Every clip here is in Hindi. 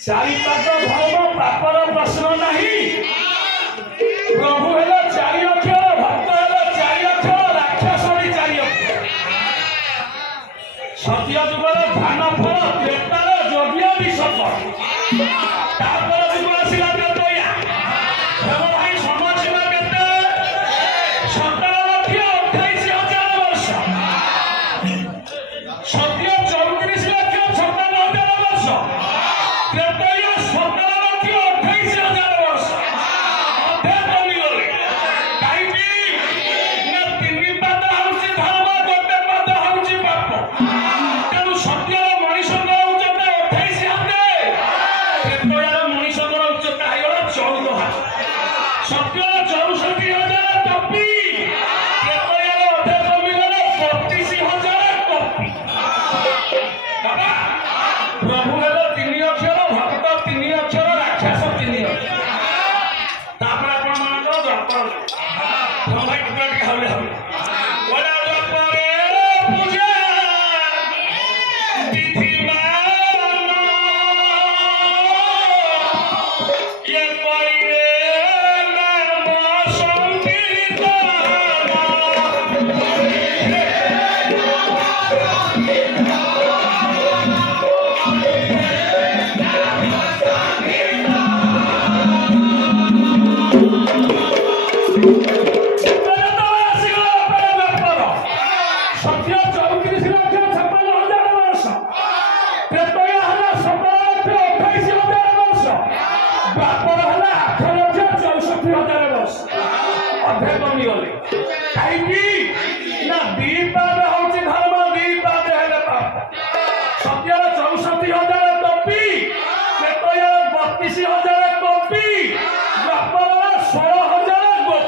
चारिपाद धर्म पापर प्रश्न नहीं प्रभु हेले चारि अक्षर भक्त हेले चारि अक्षर राक्षस भी चारि अक्षर सत्य जुगर ध्यान फल त्रेतार यज्ञ भी सफल तापर जुग आसिला केतया हेलो भाई समझिबा केते 17,28,000 वर्ष सत्य 34,56,000 वर्ष त्रेतया 17,28,000 वर्ष अधे कमिगले काईकि ना तीन पाद हउछि धर्म गोटे पाद हउछि पाप तेणु सत्यर मनुष्यर उच्चता 28 हाते त्रेतयार मनुष्यर उच्चता हेगला 14 हात सत्यर 64,000 टपी त्रेतयार अधे कमिगले 32,000 टपी बाबा प्रभु हेले 3 अक्षर भक्त 3 अक्षर राक्षस 3 अक्षर तापर आपण मानकर द्वापर हम भाई टुकड़ा के हवले हवले ओला द्वापरे पूजा विधिमान ये पइरे नाम संकीर्तन सत्य 34,56,000 वर्ष त्रेतया हला 17,28,000 वर्ष द्वापर हला 8,64,000 वर्ष अधे कमिगले काईकि ना दी पाद हउछि धर्म दी पाद हेले पाप सत्यर 64,000 टपी त्रेतयार 32,000 टपी द्वापर 16,000 गोप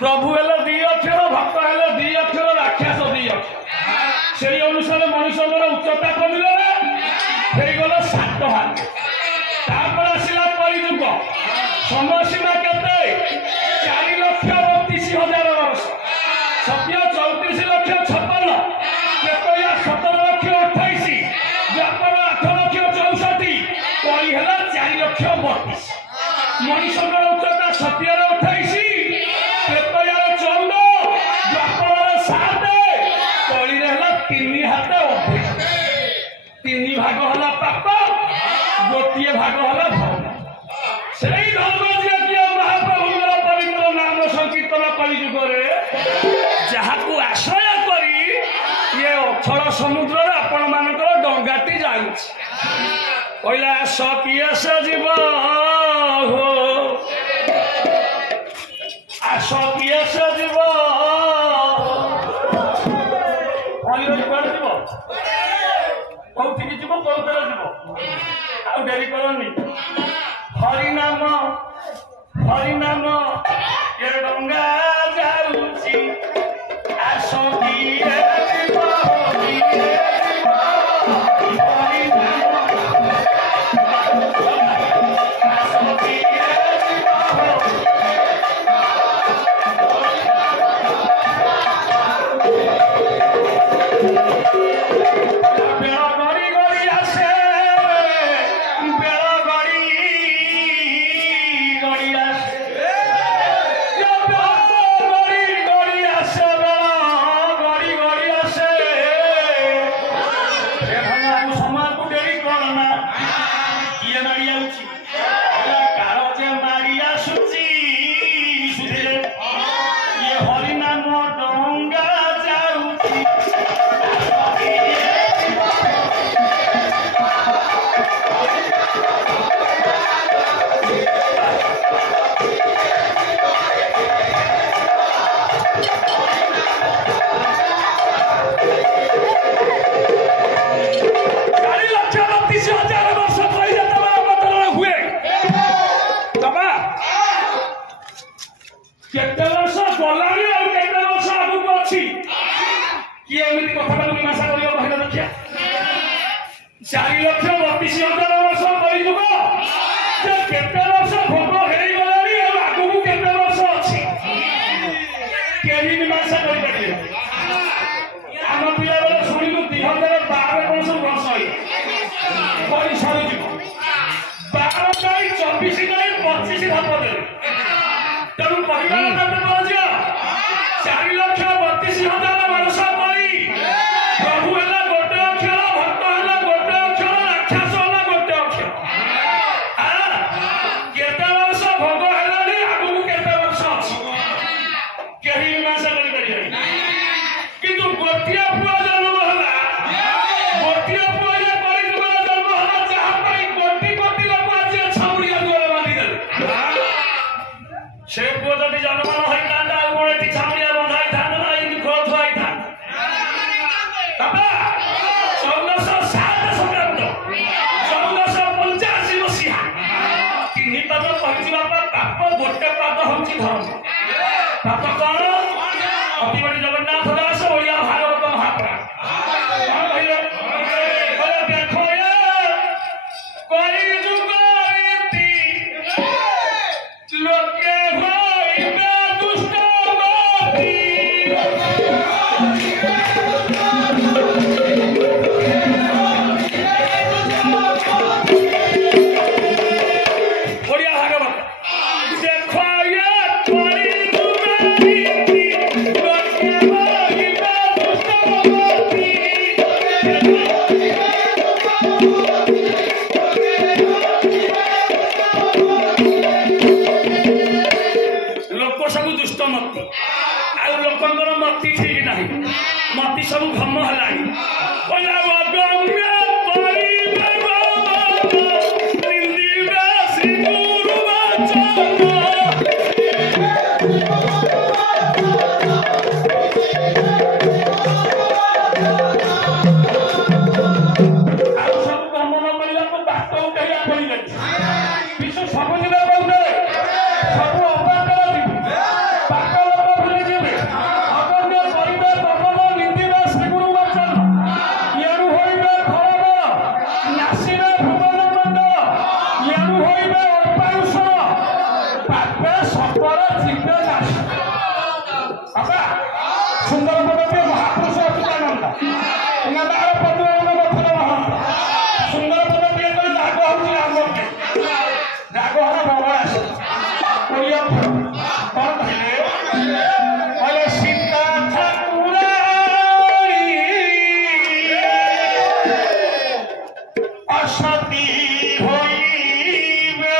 प्रभु हेले 2 अक्षर भक्त हेले 2 अक्षर राक्षस 2 अक्षर से अनुसार मनुष्यर उच्चता कमिगले हेगला 7 हात तापर आसिला कलिजुग समय सीमा केते 4,32,000 वर्ष सत्य 34,56,000 त्रेतया 17,28,000 द्वापर 8,64,000 कलि हेला 4,32,000 मनुष्यर उच्चता सत्यर 28 त्रेतयार 14 द्वापर 7 कलि हेला 3 हात अधे 3 भाग हला पाप गोटिए भाग हला धर्म सेई धर्म जे कि महाप्रभुर पवित्र नाम संकीर्तन कलि जुगरे जहाकू आश्रय करी ये अक्षर समुद्र आपण मानकर डंगाटी जाउछि कहला सकिए से जीव हो सकिए से जीव कौटी जीव कौतर जीव आ डेरी करनी हरिनाम ये डंगा जाउछि आ सकिए जीव केते वर्ष गलानी और केते वर्ष आगु अछि कि एमिति कथा को मीमांसा करियो कहले देखिया 4,32,000 वर्ष परिजुग जे केते वर्ष भोग हेई गलानी और आगु को केते वर्ष अछि केही मीमांसा करि परियो हम पिला बेले सुनिलु 2012 कोन सब वर्ष होई कोई सरी जीव 12 काई 24 काई 25 भाग दे तनु परिवार करते पहुंच 4,32,000 वर्ष परी प्रभु है गोटे अक्षर भक्त है गोटे अक्षर राक्षस है गोटे अक्षर केते वर्ष भोग है आगु केते वर्ष अछि केही मीमांसा करि परियो किंतु गोटिया पुआ जन्म होला गोटिया पुआ जे परिजुग जन्म होला जहा पई कोटि कोटि लोक आज छाउरिया गोल बांधी दे से पुआ जदि जन्म न होई कांदा गोळेटी छाउरिया बंधाई थान ना इन खोथ होई थान बाबा 1407 संक्रांत 1485 मसीहा तिनि पद पहुंची बाबा पाप गोटे पद होची धर्म पाप कौन अतिबड़ी जगन्नाथ दास ओडिया भागवत महापुराण कौन कहले बोले देखो ये कोई जुगारीती लोके होइबे दुष्ट गति ओडिया भागवत देखो ये कोई जुगारीती लोके होइबे दुष्ट गति लोक सब दुष्ट मती आ लोकंकर मती ठीक नाही मती सब भ्रम हलानी बोला गम्य परिबे निंदिबे श्री गुरु वचन ଆଉ ସବୁ କାମ ନ କରିବାକୁ ବାଟ ଉଠେଇବା ପଡ଼ିଯାଉଛି ବିଶ୍ୱ ସବୁ ଯିବେ କହୁଥିଲେ ସବୁ ଅବାଟର ଯିବେ ବାଟ ଲୋକ ଭୁଲି ଯିବେ ଅଗମ୍ୟ କରିବେ ପବନ ନିନ୍ଦିବେ ଶ୍ରୀଗୁରୁ ବଚନ ଇଆଡୁ ହୋଇବେ ଖରବ ନାସିବେ ଭୁବନ ମଣ୍ଡଳ ଇଆଡୁ ହୋଇବେ ଅଳ୍ପାୟୁଷ ପାପେ ସପର ଯିବେ ନାଶ ବାବା ସୁନ୍ଦର ପଦଟେ ମହାପୁରୁଷ ଅଚ୍ୟୁତାନନ୍ଦ ନାଦାର ପଦୁର ମଥୁର ମହନ୍ତ ସୁନ୍ଦର ପଦଟିଏ କରି ରାଗ ହଉଛି ରାମକେ ରାଗହର ଭବାସ ଓଡ଼ିଆ କଣ କହିଲେ କହିଲେ ସୀତା ଠାକୁରାଣୀ ଅସତୀ ହୋଇବେ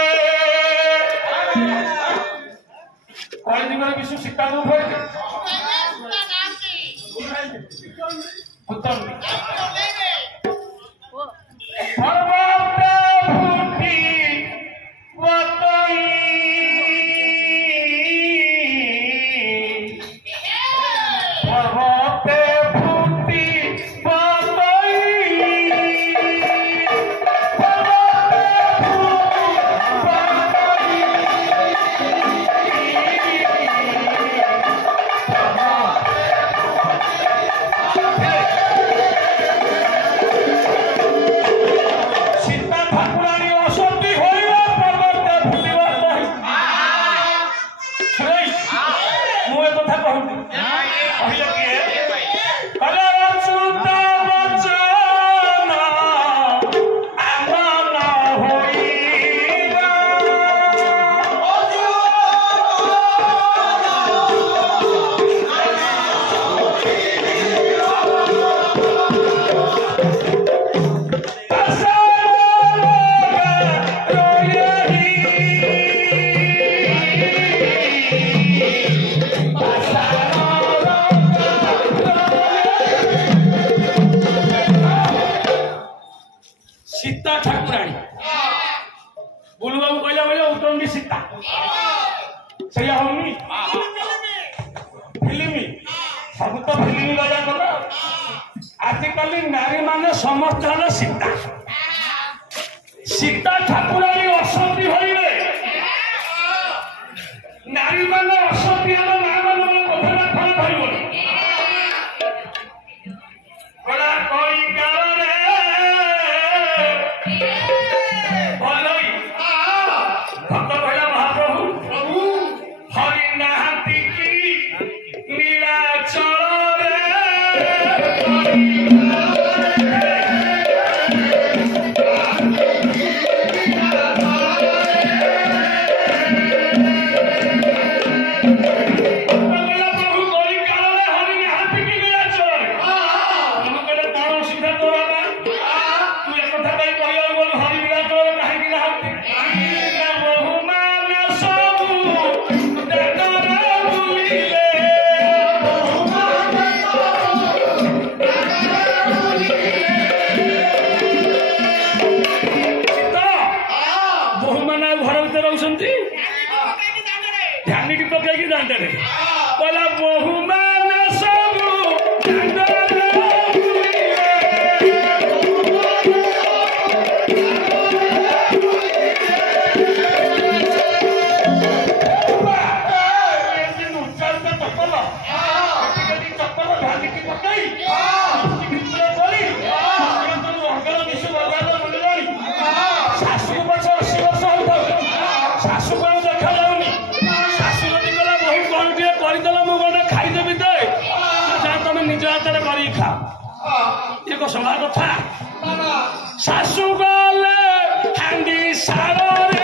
କଳିଯୁଗରେ ବିଶୁ ସୀତାକୁ ଭରିଲେ ଉତ୍ତମ ପର୍ବତ ଫୁଟି ବତଇ ପର୍ବତ ଫୁଟି ବତଇ ପର୍ବତ ଫୁଟି ସୀତା ଠାକୁରାଣୀ ଅସତୀ ହୋଇବା ପର୍ବତ ଫୁଟିବା ମୁଁ ଏ କଥା କହୁଛି କହିଲେ କିଏ କହିଲେ ଅଚ୍ୟୁତ ବଚନ ଆମନ ହୋଇବା ସୀତା ଠାକୁରାଣୀ ବୁଲୁ ବାବୁ କହିଲା ବୋଲେ ଉତ୍ତମ ସୀତା ସେଇଆ ହଉନି ଫିଲ୍ମ ସବୁ ତ ଫିଲ୍ମ ଲଗା କଲା ଆଜିକାଲି ନାରୀ ମାନେ ସମସ୍ତେ ହେଲେ ସୀତା ସୀତା ଠାକୁରାଣୀ ଅସତୀ ହୋଇବେ ନାରୀ ମାନେ ଅସତୀ ध्यानी पकईकि दांडे कहला बहु मान सब सभा कथा शाशु गले हांडी सारे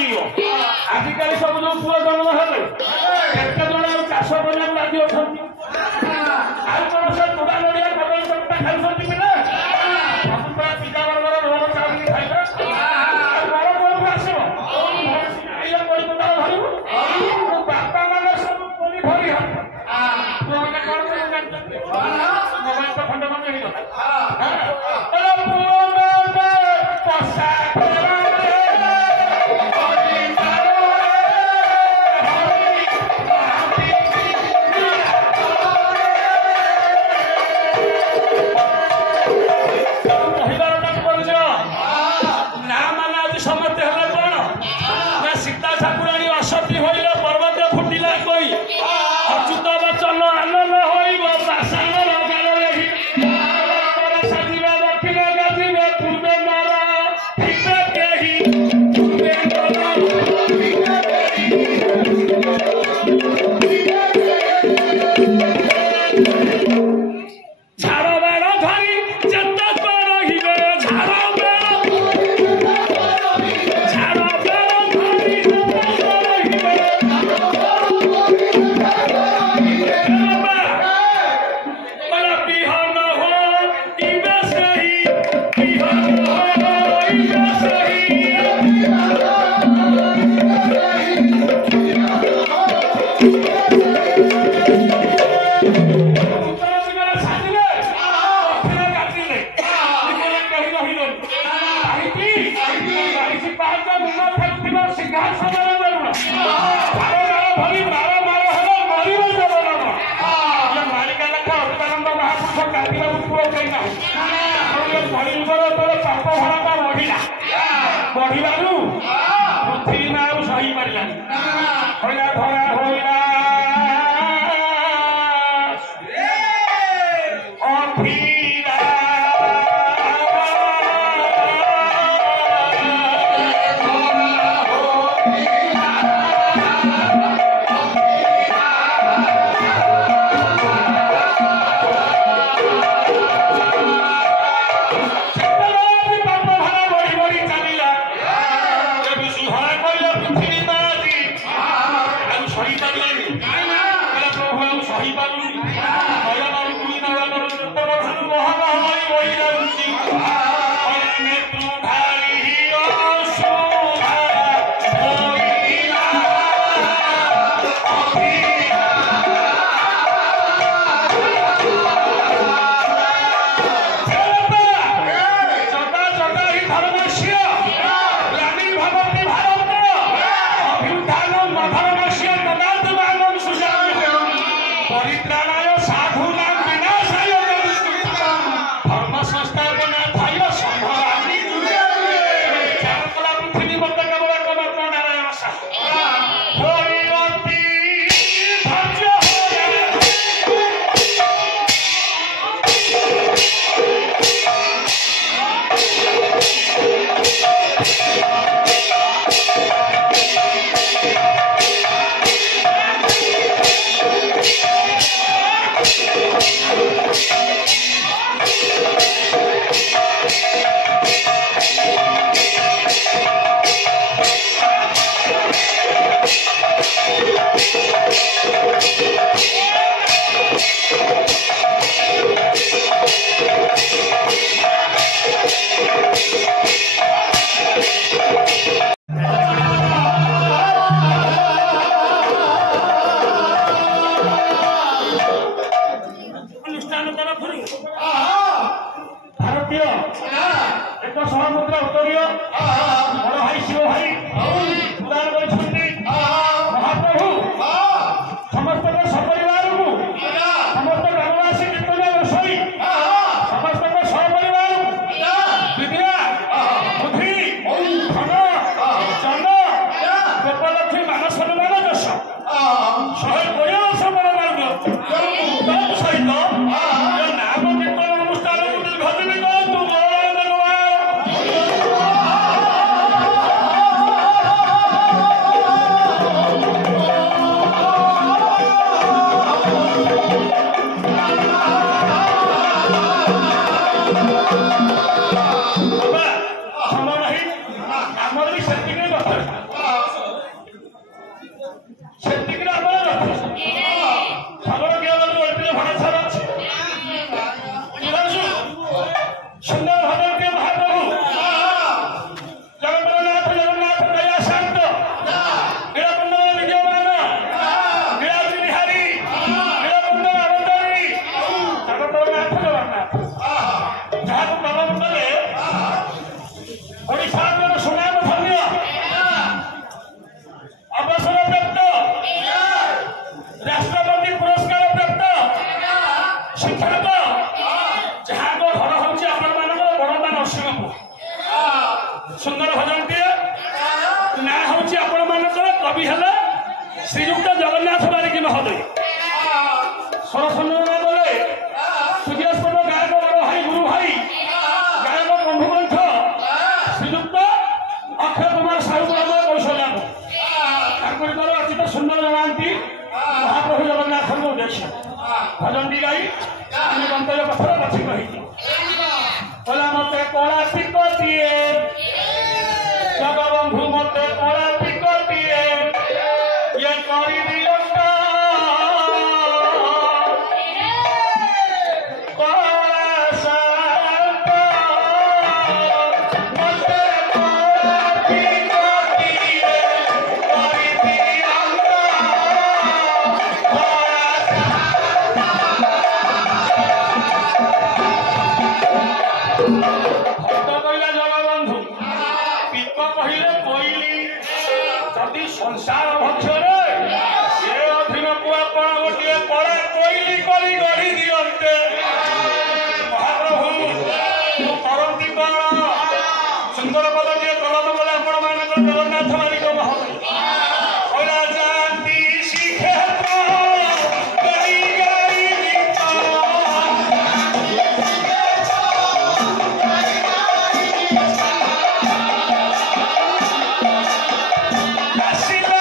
आजिकल सब जो पुआ जन्म है केते जण चाष करने लगी अछंती आउ कोन से टोडा नडिया कदम सबटा खाउछंती पिला सब पूरा पिता बरबर घर चाउली खाइबे आ घर कोन आसो आइया कोई टोडा धरिबो बापा माने सब कोनी धरि ह तो माने कोन कोन जानते मोबाइल तो खंड मन हेई गला अरे पुआ में पसा बढ़िबारू पृथ्वी में सही पारानी होला धरा होला अफीरा पृथ्वी मत केवल एकमात्र नारायण साहू हरिवती धैर्य भारतीय एक सहमुद्र उत्तरीय बड़ भाई शिव भाई प्रदान कर महाप्रभु समस्त सपरिवार को समस्त ग्रामवासी कीर्तन रोषई समस्त सहपरिवार विद्या बुद्धि धन जन गोपलक्ष्मी मान सम्मान दश 120 वर्ष बड़ मार्ग सहित नाम कीर्तन अनुष्ठान सुंदर भजन टे ना हूँ आपण मानकर कवि है श्रीजुक्त जगन्नाथ बारिकी महोदय सरसंजना बोले सूर्यास्पद गायक बड़ भाई गुरु भाई गायक बंधुग्रंथ श्रीजुक्त अक्षय कुमार साहू कौशल्या अत्यंत सुंदर जनाती महाप्रभु जगन्नाथ को उद्देश्य भजन टी गाई गंतव्य पथर बची कही मत कला टिकटिए जगबंधु मत कला टिकटिए ये करी दिलंगा संसार भक्षरे से अधीन को आपण गोटे कड़ा कोईली करी गढ़ी दियंते महाप्रभु करती कौन सुंदर पद दिए कलम बोले आपण मान जगन्नाथ मालिक महोदय जाती शिखे गाई गाई Asila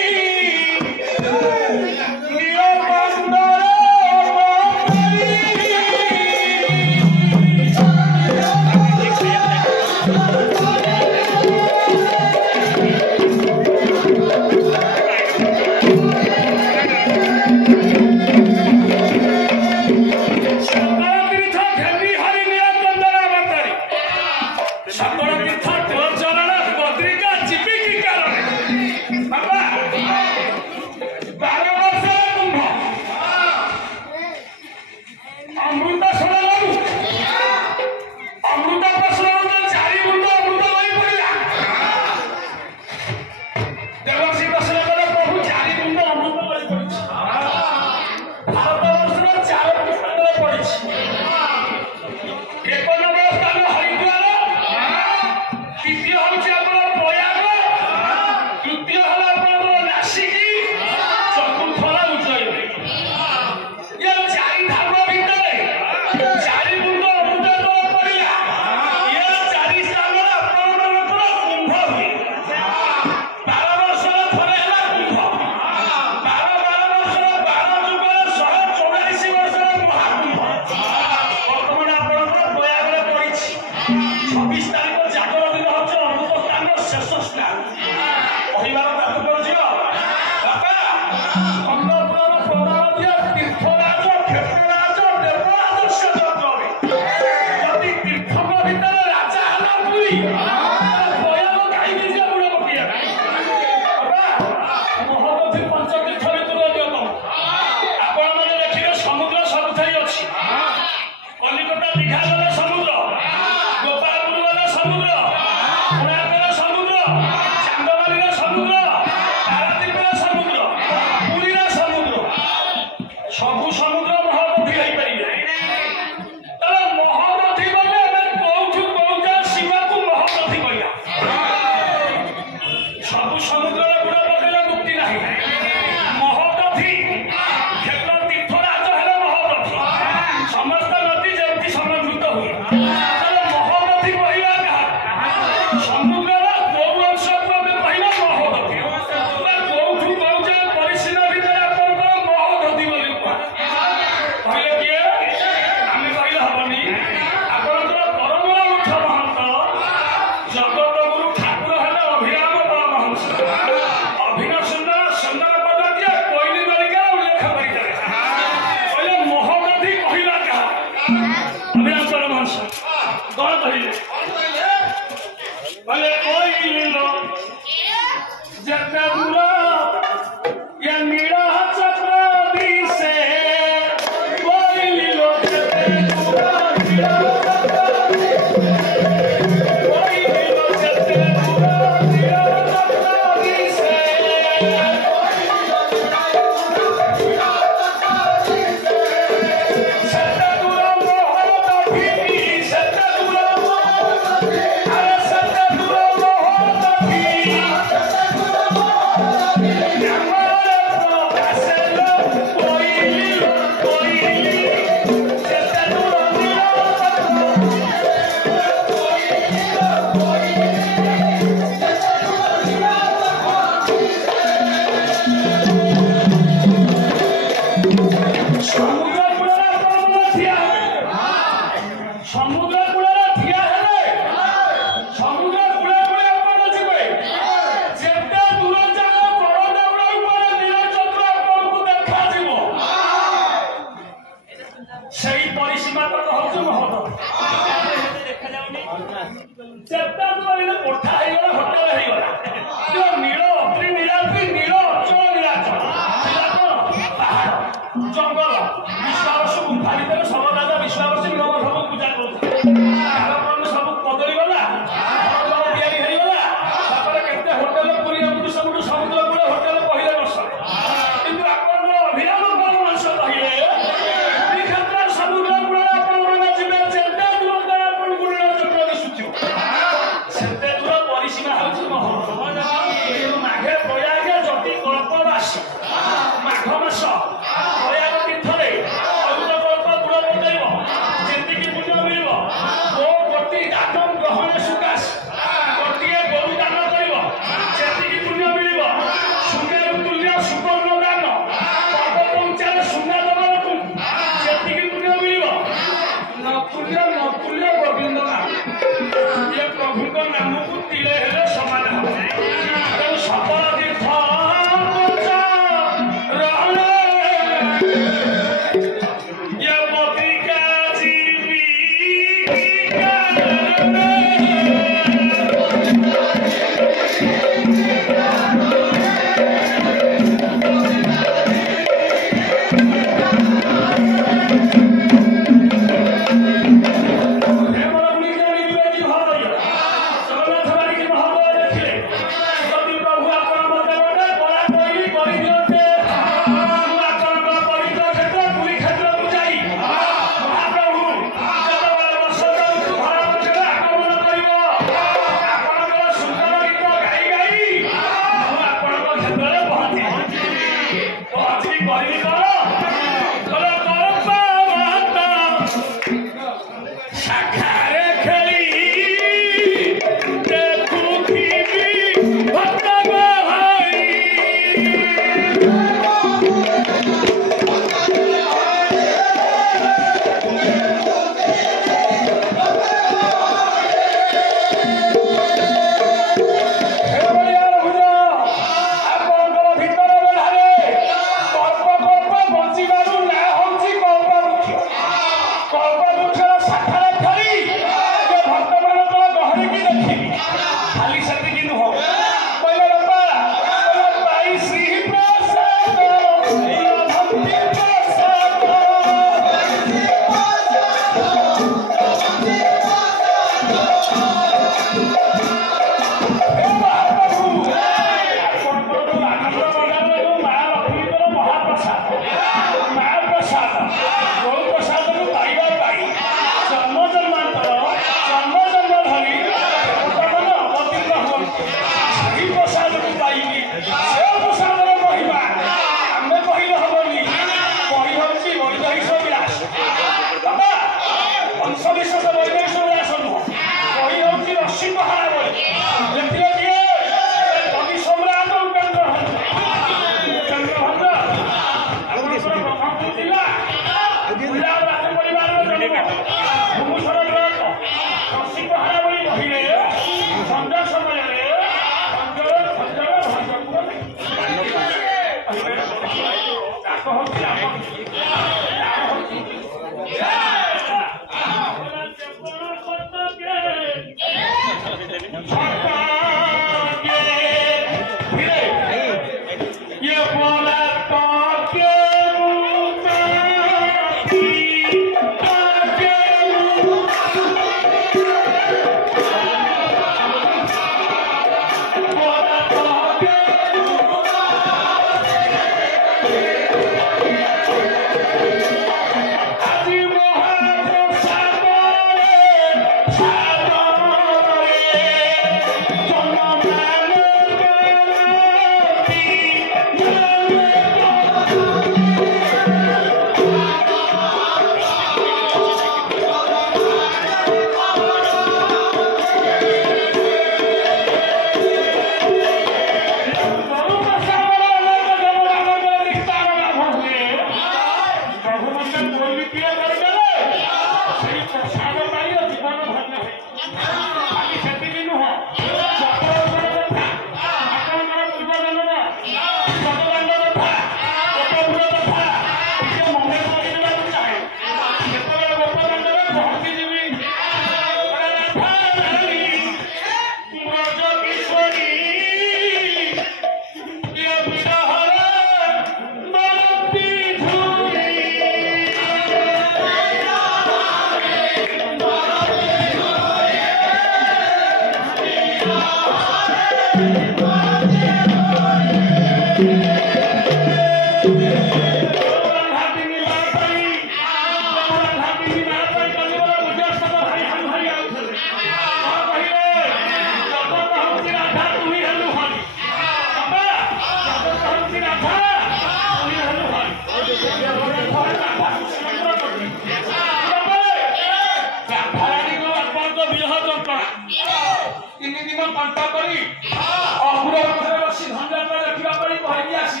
कंटा करी अपुर पाखरे बसी धनजात्रा देखा कहली आसी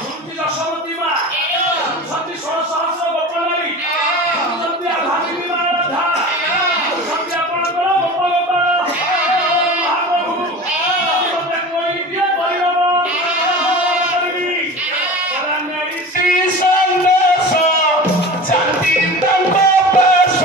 सुनती दशमती माँ सुनती 16 सहस्र गोपनारी सुनती आधानी माँ राधा सुनती आपणकर गोपाल महाप्रभु मते कोई दिए परिणाम श्री संदेश शांति तंग पेश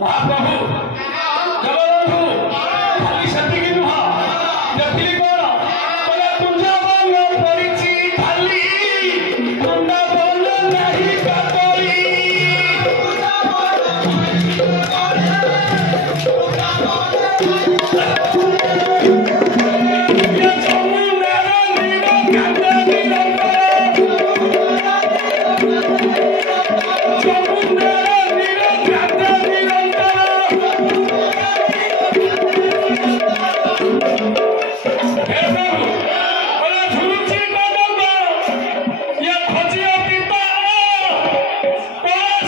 महाप्रभु जगबंधु खाली सेतिकी नुह देखिली कौन बोले तुझा बंग परिची खाली मुंडा बोल नहीं कातरी ये जमुनार नीर कांदा निरंतर जमुनार नीर कांदा निरंतर हे प्रभु बोले झुलुची कदम ये खोजिया पिता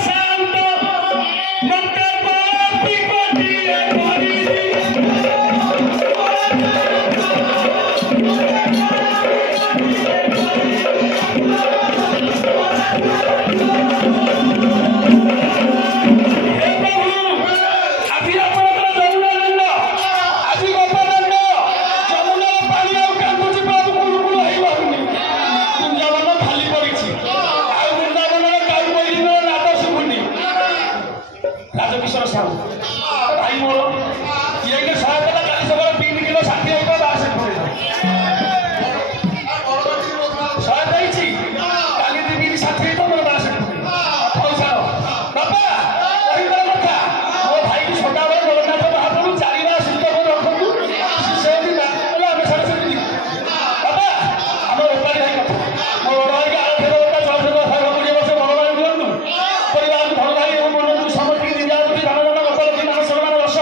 शांत मते पापी कोटिए करी हे प्रभु আজি ଆପଣଙ୍କର ଯମୁନା ଦଣ୍ଡ ଆଜି ଗୋପଦଣ୍ଡ ଯମୁନାର ପାଣି ଆଉ କାନ୍ଦୁଛି ପ୍ରଭୁ କୁଳୁକୁଳୁ ହେଇପାରୁନି ବୃନ୍ଦାବନ ଖାଲି ପଡ଼ିଛି ଆଉ ବୃନ୍ଦାବନର କାଉ କୋଇଲିର ନାଦ ଶୁଭୁନି ରାଜକିଶୋର ସାହୁ ଭାଇ ମୋର ଇଏ ଏଇନେ 100 ଟଙ୍କା କାଲି ସକାଳ 3 କିଲୋ 60 ହେଇଯିବ 62 ପଡ଼ିବ 100 ଦେଇଛି କାଲି 2 କିଲୋ 60 ହେଇଯିବ ମୋର 62 ପଡ଼ିବ ହଉ ସାର ବାପା କହିବାର କଥା ମୋ ଭାଇକୁ ସଦାବେଳେ ଜଗନ୍ନାଥ ମହାପ୍ରଭୁ 4 ମାସ ସୁସ୍ଥ କରି ରଖନ୍ତୁ ସେମିତି ବୋଲେ ଆମେ ସାରା ସେମିତି ବାପା ଆମ ବେପାରୀ ଭାଇ କଥା ମୋ ବଡ଼ ଭାଇକି ଆରଥର ଗୋଟେ 20 ବର୍ଷ ବଡ଼ ଭାଇ ଦିଅନ୍ତୁ ପରିବାରକୁ ଭଲ ଭାଇ ଏବଂ ମନକୁ ସମସ୍ତଙ୍କୁ ଦିଆଯାଉଛି ଧନ ଗୋପାଳ କି ନାମ ସମାନ ବର୍ଷ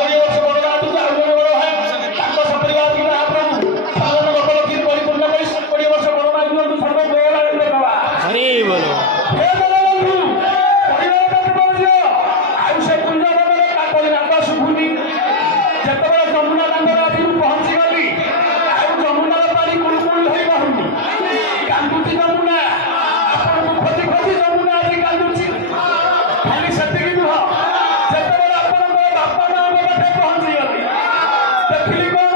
20 ବର୍ଷ ବଡ଼ ଭାଇକୁ ଆଉ ଜଣେ ବଡ଼ ଭାଇ ତାଙ୍କ ସପରିବାରକୁ ମହାପ୍ରଭୁ ସମାନ ଗୋପାଳ କି ପରିପୂର୍ଣ୍ଣ କରି 20 ବର୍ଷ ବଡ଼ ଭାଇ ଦିଅନ୍ତୁ ସର୍ବ ବେଳ ଦେବା हरि बोलो हे जगबंधु ପରିବାର ଝିଅ ଆଉ ସେ ବୃନ୍ଦାବନରେ କାକଳି ନାଦ ଶୁଭୁନି ଯେତେବେଳେ ଯମୁନା ଦାଣ୍ଡରେ ଆଜି ମୁଁ ପହଞ୍ଚିଗଲି ଆଉ ଯମୁନାର ପାଣି କୁଳୁକୁଳୁ ହେଇପାରୁନି କାନ୍ଦୁଛି ଯମୁନା ଆପଣଙ୍କୁ ଖୋଜି ଖୋଜି ଯମୁନା ଆଜି କାନ୍ଦୁଛି ଖାଲି ସେତିକି ନୁହଁ ଯେତେବେଳେ ଆପଣଙ୍କର ବାପା ମାଆଙ୍କ ପାଖେ ପହଞ୍ଚିଗଲି ଦେଖିଲି କଣ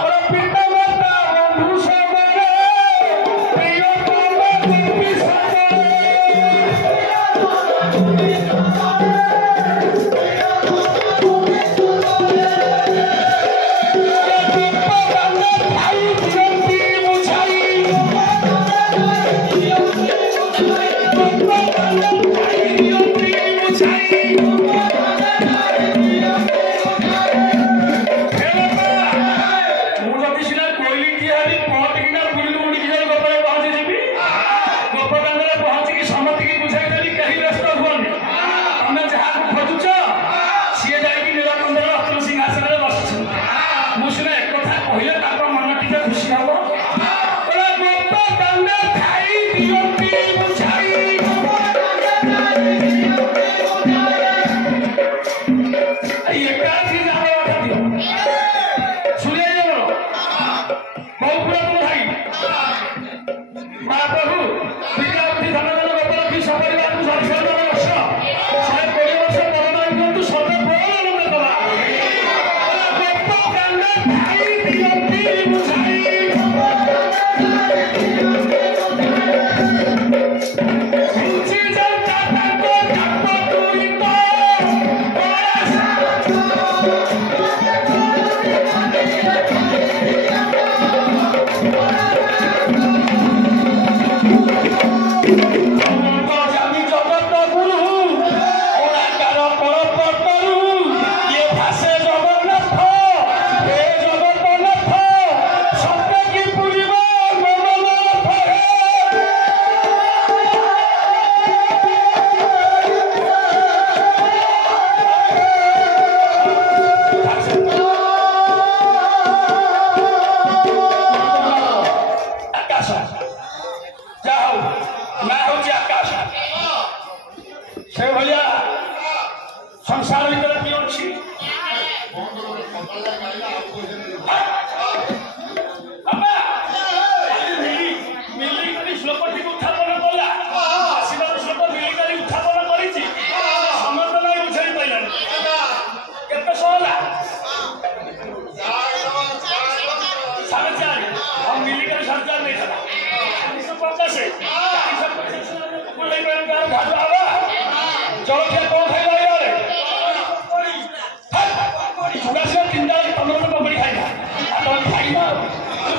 ମୋର ପିତା ମାତା ବନ୍ଧୁ ସଙ୍ଗରେ ପ୍ରିୟ ତମ ଗୋପୀ ସଙ୍ଗରେ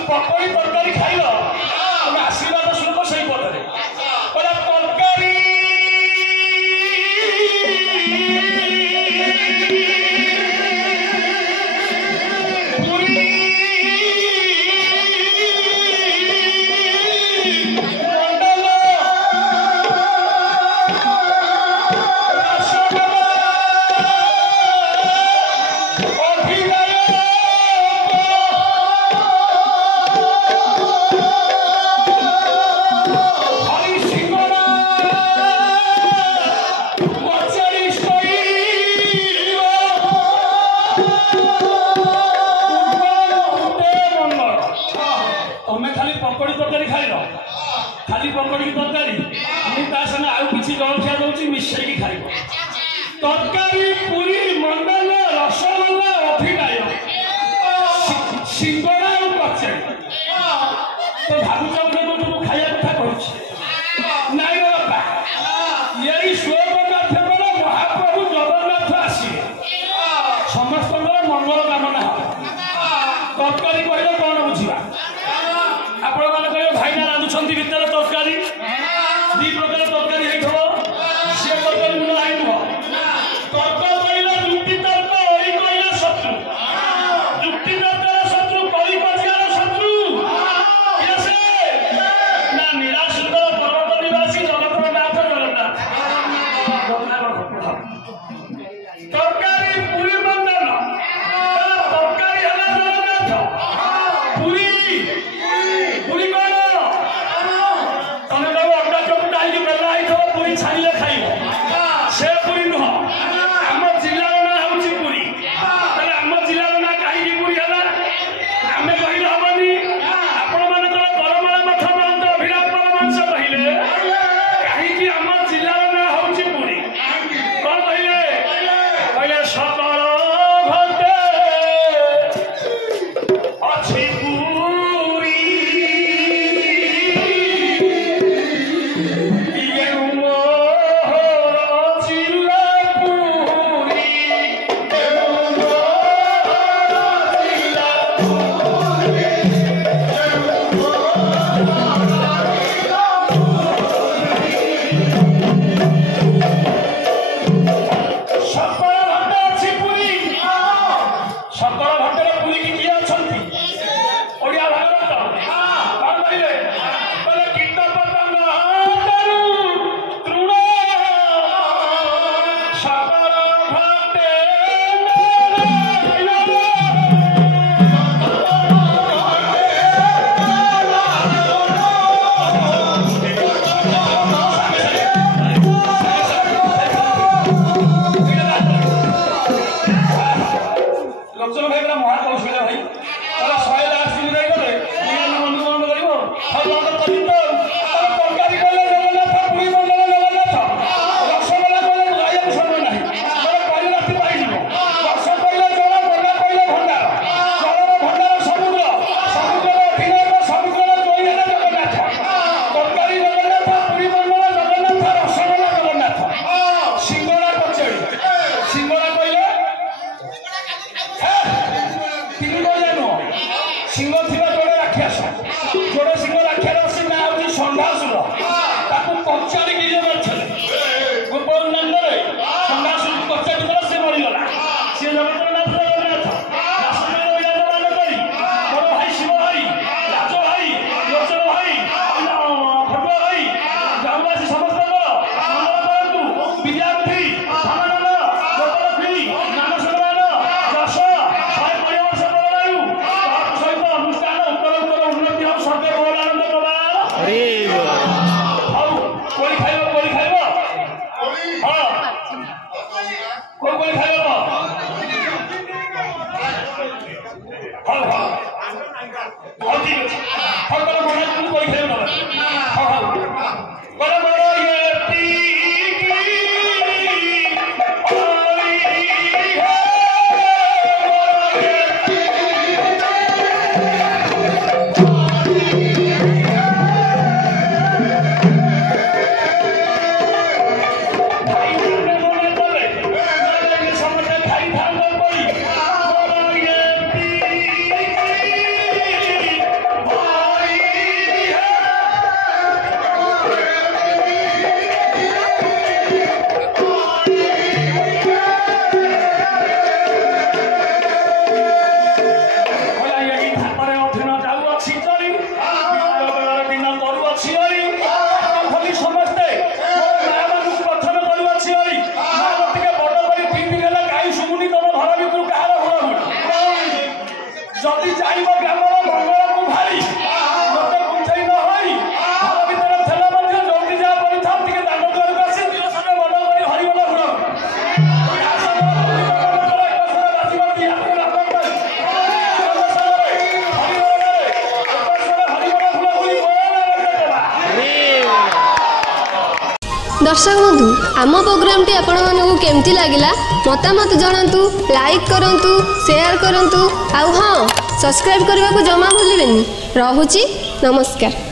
पकड़ी तरकारी खाइल तुम आशीर्वाद शुल्क से पदे तरकारी पकड़ी तरकारी मुझे आउ कि जलखिया दूसरी मिसई खाइ तरकारी पूरी मंडल रसगोल्ला अभिनय सिंगड़ा और कचेरी तो भावुच खाया कथा कहूँ नाई बापा यही श्लोक माध्यम महाप्रभु जगन्नाथ आसिए समस्त मंगल कामना तरकारी कहले कौन बुझा आपण मैंने कहे भाईना रांधुंट भितर तरकारी दी प्रकार तरकारी सी तरकारी लुण आई तर्क कहला जुक्ति तर्क ओई कहला शत्रु जुक्ति तर्क शत्रु कली पछियार शत्रु ना निराशुंदर पर्वत निवासी जगन्नाथ जगन्नाथ तरकारी पूरी बंधन तरकारी है जगन्नाथ पूरी पूरी कौन तुम कहब अंडा चौक डाली बेला आई पूरी छाड़िले खाइब से पूरी नुह आम जिलार ना हूँ पूरी आम जिलार ना कहीं पूरी है आम कहले हमनी आपण मान परमाणु मठ महंत अभिराम परमांश कहले कहीं आम जिलार ना हूँ पूरी कौन कहले कहले सकल घटे अच्छी सिंह थी जोड़े सिंह राख्या हां हां हां ठीक है हां तो बोला तू कोई खेल ना हां हां बड़ा बड़ा ये टीकी आई है जल्दी जाइब ग्रामर मंगल को भारी मत बुझाई न होई घर भीतर थेला मध्ये जल्दी जा परि था टिके दान द्वार को आसी दियो सने बड करी हरि बोल गुण दर्शक बंधु आम प्रोग्राम टी आपण मानू केमती लागिला मतामत जणांतु लाइक करंतु शेयर करंतु आउ हां सब्सक्राइब करने को जमा भूलिबेनी। रहुची नमस्कार।